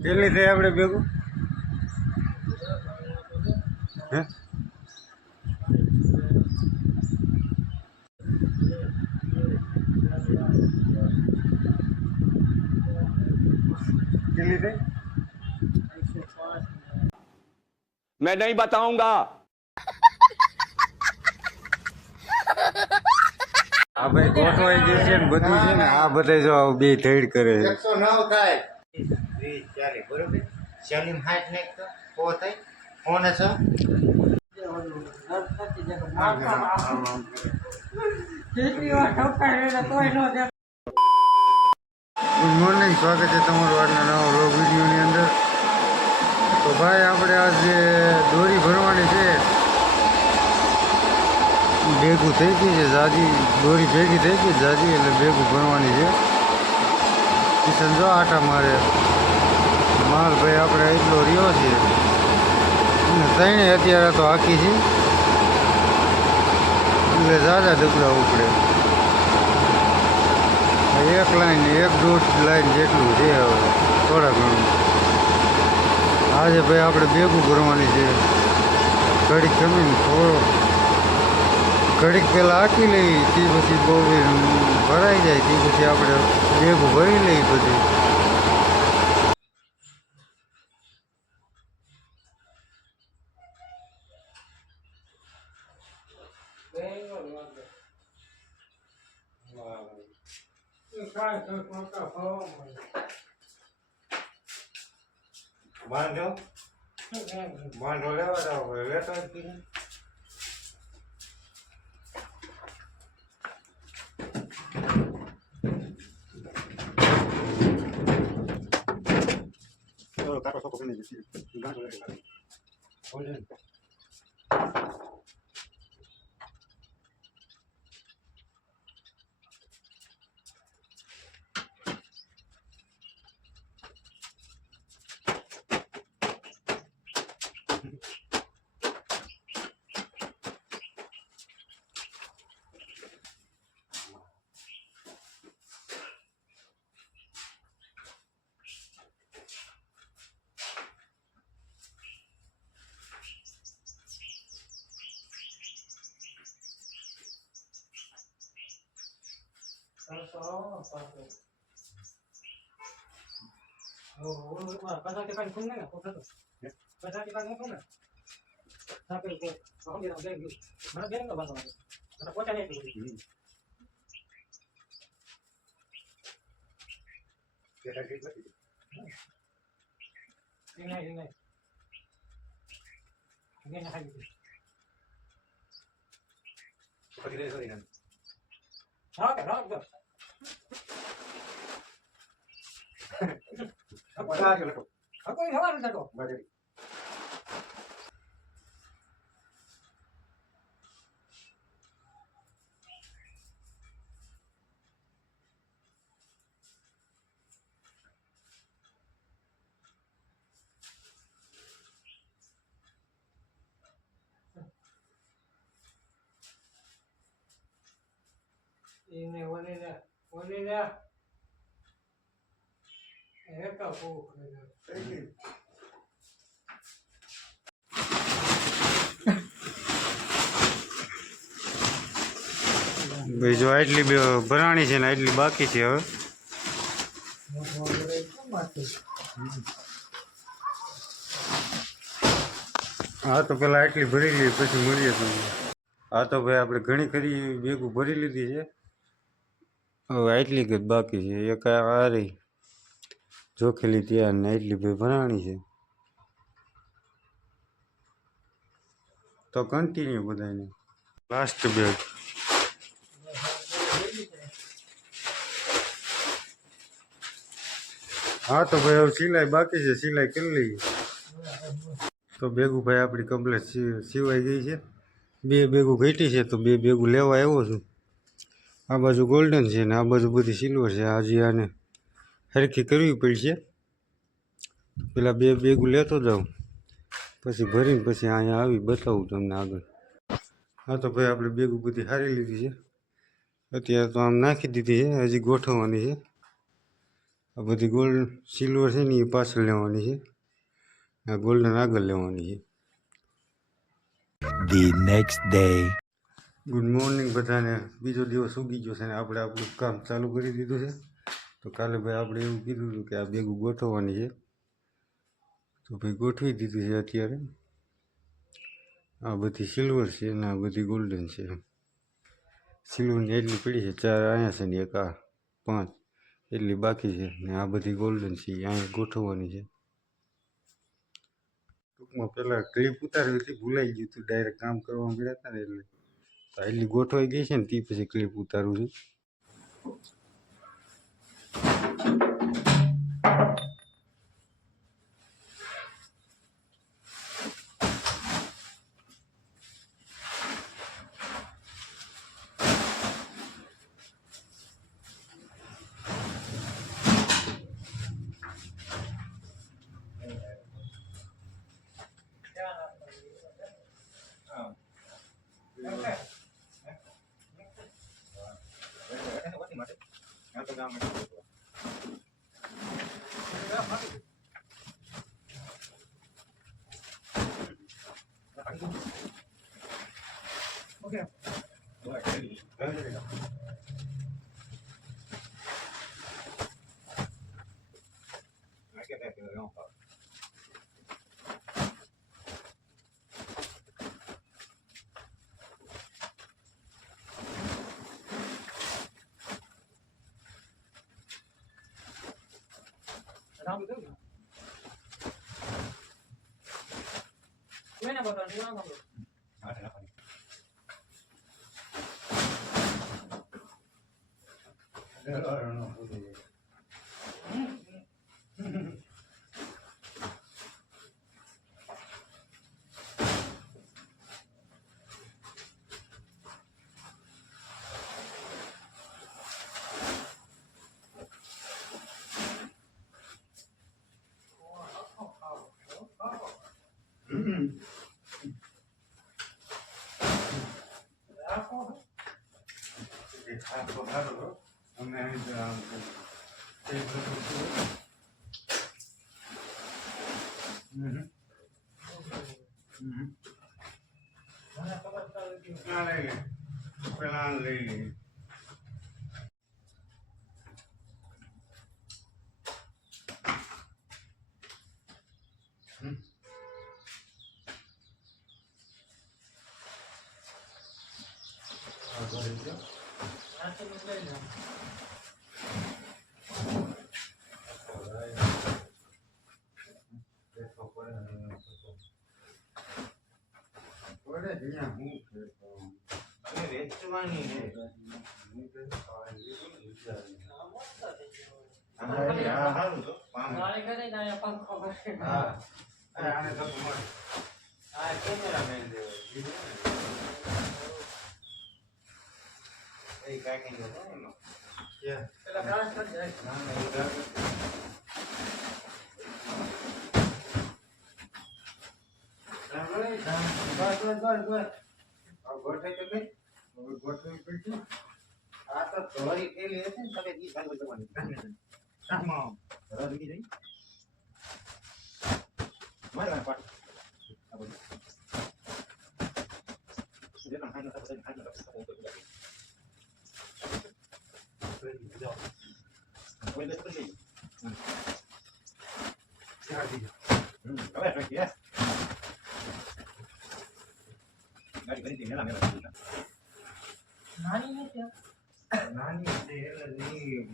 કેટલી થઈ આપણે ભેગું હે કેટલી થઈ मैं नहीं बताऊंगा। આ ભાઈ ગોઠવાઈ ગઈ છે ને બધું છે ને આ બધા જો બે થેડ કરે છે 109 થાય 30 40 બરોબર સેલિમ 60 ને તો થાય કોને છે ગુડ મોર્નિંગ, સ્વાગત છે તમારું આજના નવા વ્લોગ વિડીયોની અંદર. તો ભાઈ આપણે આજે દોરી ભરવાની છે, ભેગું થઈ ગઈ છે જાજી દોરી ભેગી થઈ ગઈ જાજી એટલે ભેગું ભરવાની છે. કિશન જો આટા મારે માલ ભાઈ આપણે એટલો રહ્યો છે અને ત્રણે અત્યારે તો હાકી છે એટલે ઝાઝા ઢગલા ઉપડે. એક લાઈન એક દોઢ લાઈન જેટલું છે હવે થોડા ઘણું. આજે ભાઈ આપણે ભેગું ભરવાની છે. ઘડીક જમીન થોડો ઘડીક પહેલાં હાકી લઈ તે પછી બહુ ભરાઈ જાય તે પછી આપણે ભેગું ભરી લઈએ બધી. બાંધો લેવા જાવ લેતો કાંટો સોકો બની જશે ગાંઠો લઈ ini wanita eka po ભાઈ જો આટલી ભરાણી છે ને આટલી બાકી છે હવે. હા તો પેલા આટલી ભરી લઈએ પછી મળીએ તમને. હા તો ભાઈ આપણે ઘણી ખરી ભેગું ભરી લીધી છે, હવે આટલી જ બાકી છે. એક આ રહી જોખેલી ત્યાં ને એટલી ભાઈ ભરાણી છે. તો કન્ટિન્યુ બધાને લાસ્ટ બેગ. હા તો ભાઈ હવે સિલાઈ બાકી છે, સિલાઈ કરી લઈએ. તો ભેગું ભાઈ આપણી કમ્પ્લેટ સિવાઈ ગઈ છે. બે ભેગું ઘટી છે તો બે ભેગું લેવા આવ્યો છું. આ બાજુ ગોલ્ડન છે ને આ બાજુ બધી સિલ્વર છે. આજે આને હરખી કરવી પડશે. પેલા બે ભેગું લેતો જાઉં પછી ભરીને પછી અહીંયા આવી બતાવું તમને આગળ. હા તો ભાઈ આપણે ભેગું બધી હારી લીધી છે. અત્યારે તો આમ નાખી દીધી છે, હજી ગોઠવવાની છે. આ બધી ગોલ્ડ સિલ્વર છે ને એ પાછળ લેવાની છે, આ ગોલ્ડન આગળ લેવાની છે. The next day. Good morning બધાને. બીજો દિવસ ઉગી ગયો છે ને આપણે આપણું કામ ચાલુ કરી દીધું છે. તો કાલે ભાઈ આપણે એવું કીધું હતું કે આ ભેગું ગોઠવવાની છે, તો ભાઈ ગોઠવી દીધું છે. અત્યારે આ બધી સિલ્વર છે ને આ બધી ગોલ્ડન છે. સિલ્વરની એટલી પડી છે 4 અહીંયા છે ને એક આ 5 એટલી બાકી છે ને આ બધી ગોલ્ડન છે અહીંયા ગોઠવવાની છે. ટૂંકમાં પહેલાં ક્લિપ ઉતારવી હતી, ભૂલાઈ ગયું હતું, ડાયરેક્ટ કામ કરવા મળ્યા હતા ને એટલે તો એટલી ગોઠવાઈ ગઈ છે ને તે પછી ક્લિપ ઉતારું છું.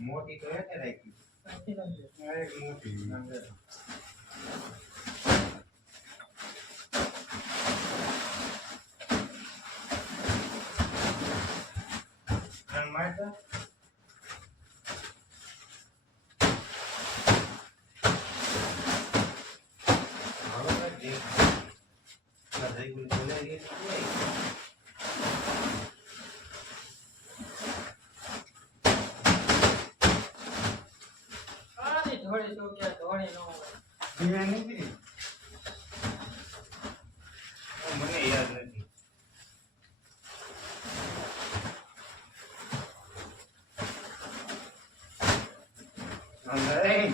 મોટી તો એટલે રાખી મોટી મને યાદ નથી. અંદર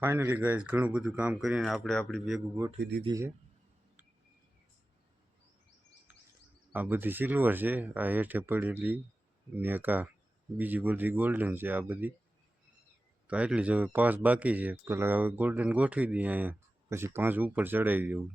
ફાઇનલી ગાઈસ ઘણું બધું કામ કરીને આપણે આપણી બેગું ગોઠવી દીધી છે. આ બધી સિલ્વર છે, આ હેઠે પડેલી ને કા બીજી બધી ગોલ્ડન છે. આ બધી તો એટલી જ હવે 5 બાકી છે. પેલા હવે ગોલ્ડન ગોઠવી દઈએ અહીંયા, પછી 5 ઉપર ચડાવી દેવું.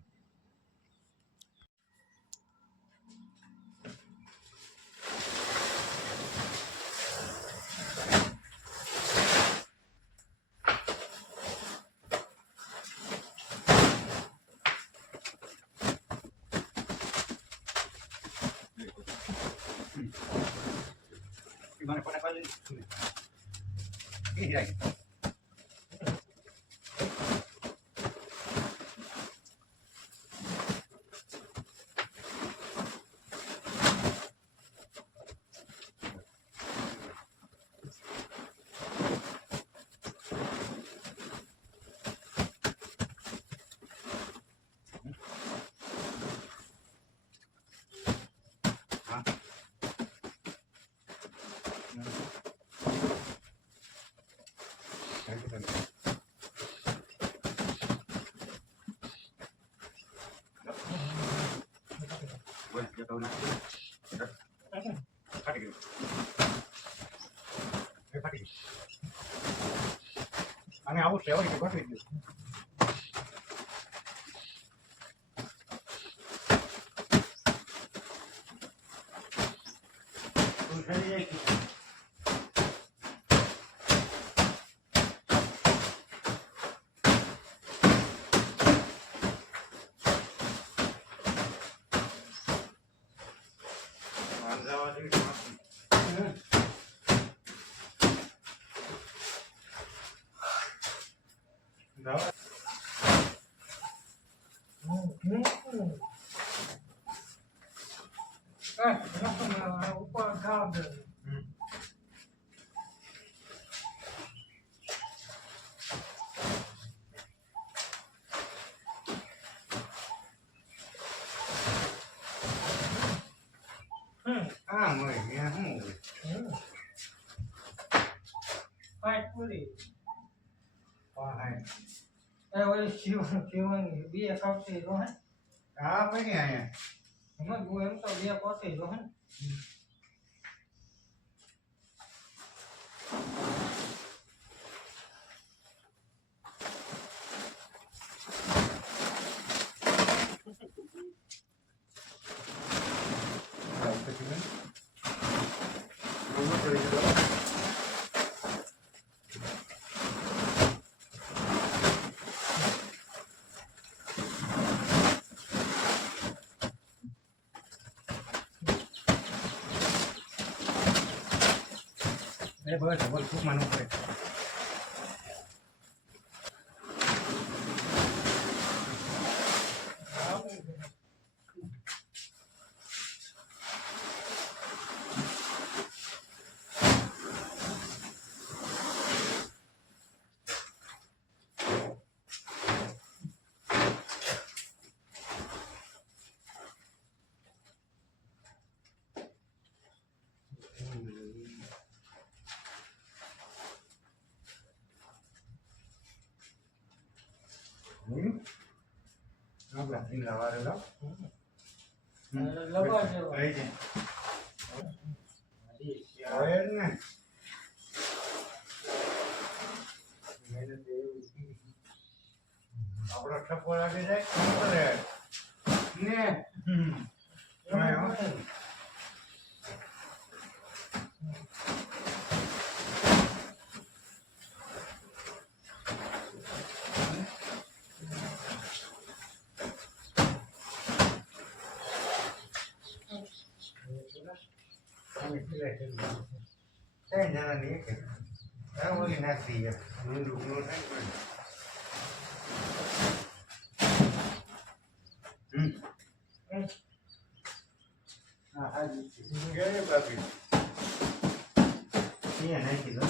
અમે આવું છે એવી રીતે ગોઠવી દઉં. ઉપર ખાવ દે હા મળે ત્યાં શું પાંચ પૂરી હોય એ ઓલી શિવની બે કપટી જો હે હા પડી અહીંયા એમાં હું એમ તો બે કોટી જો હે બસ બોલ ખૂબ માનવું પડે આપણા પીલા વાળેલો લગવા જેવો લઈ જાય હવે ને આપણો ઠપકો લાગી જાય શું કરે ને ત્રણ જણાની એક ઓલી નાખી ઊંડું નો થાય હા હાજી ગયે બાપી અહીંયા નાખી દો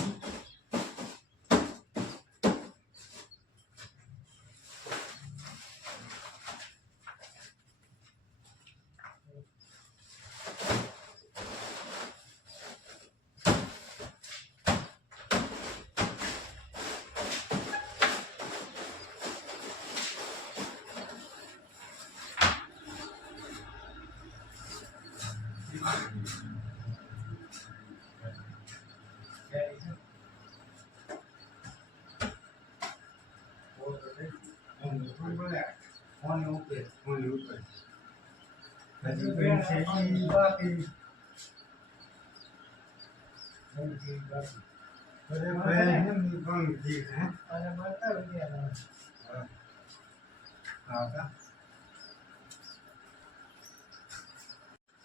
અને માતા વિદ્યા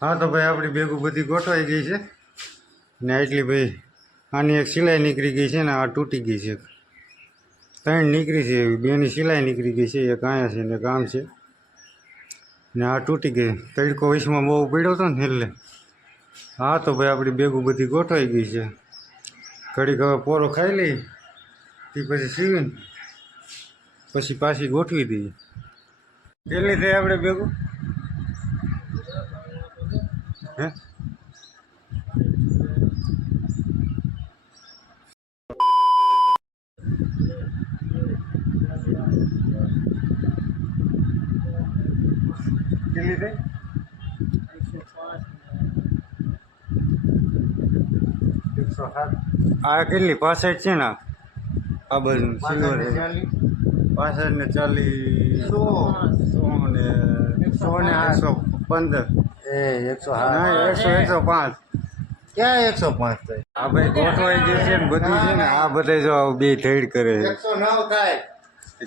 હા તો ભાઈ આપણી બેગું બધી ગોઠવાઈ ગઈ છે ને એટલી ભાઈ આની એક સિલાઈ નીકળી ગઈ છે ને આ તૂટી ગઈ છે ત્રણ નીકળી છે બેની સિલાઈ નીકળી ગઈ છે એક અહીંયા છે ને એક આમ છે ને આ તૂટી ગઈ તડકો વૈશમાં બહુ પડ્યો હતો ને એટલે હા તો ભાઈ આપણી બેગું બધી ગોઠવાઈ ગઈ છે ઘડીક હવે પોરો ખાઈ લઈ તે પછી સીવીને પછી પાછી ગોઠવી દઈએ કેટલી થઈ આપણે બેગું હે કેટલી થઈ 107 આ કેટલી 65 છે ને આ બાજુ સિલ્વર 65 ને 40 100 ને 115 105 ક્યાં 105 થાય આ ભાઈ ગોઠવાઈ ગઈ છે ને બધું છે ને આ બધા જો બે ઢેડ કરે છે 109 થાય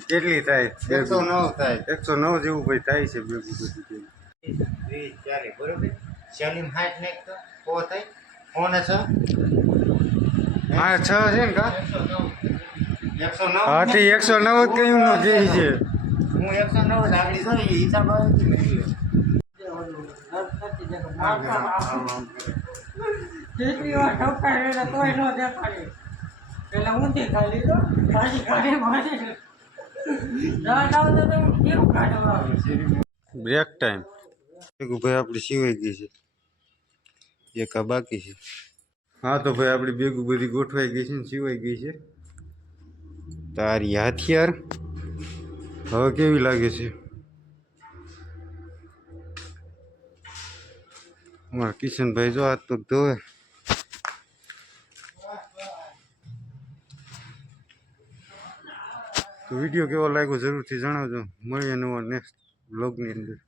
કેટલી થાય 109 થાય 109 જેવું ભાઈ થાય છે ભેગું બધું 30 40 બરોબર શાલીમ 60 નાખ તો કો થાય કોને છે હા 6 છે ને કા 109 109 હા તે 109 કયું નો કહે છે હું 109 જ આગળ જોઈ હિસાબ આવે કે નહીં? જેટલી વાર ઠપકાય એટલે તોય ન દેખાડે. પેલા ઊંધી ખાલી તો પાછી કાઢી મારી. દાંત આવતો તો કેવું કાઢવા આવે? બ્રેક ટાઈમ ભાઈ આપણી સિવાય ગઈ છે એક આ બાકી છે હા તો ભાઈ આપણી બેગું બધી ગોઠવાઈ ગઈ છે ને સિવાય ગઈ છે તારી હથિયાર હવે કેવી લાગે છે અમારા કિશનભાઈ જો હાથ પગ ધોવે તો વિડીયો કેવો લાગ્યો જરૂરથી જણાવજો મળીએ નવા નેક્સ્ટ બ્લોગની અંદર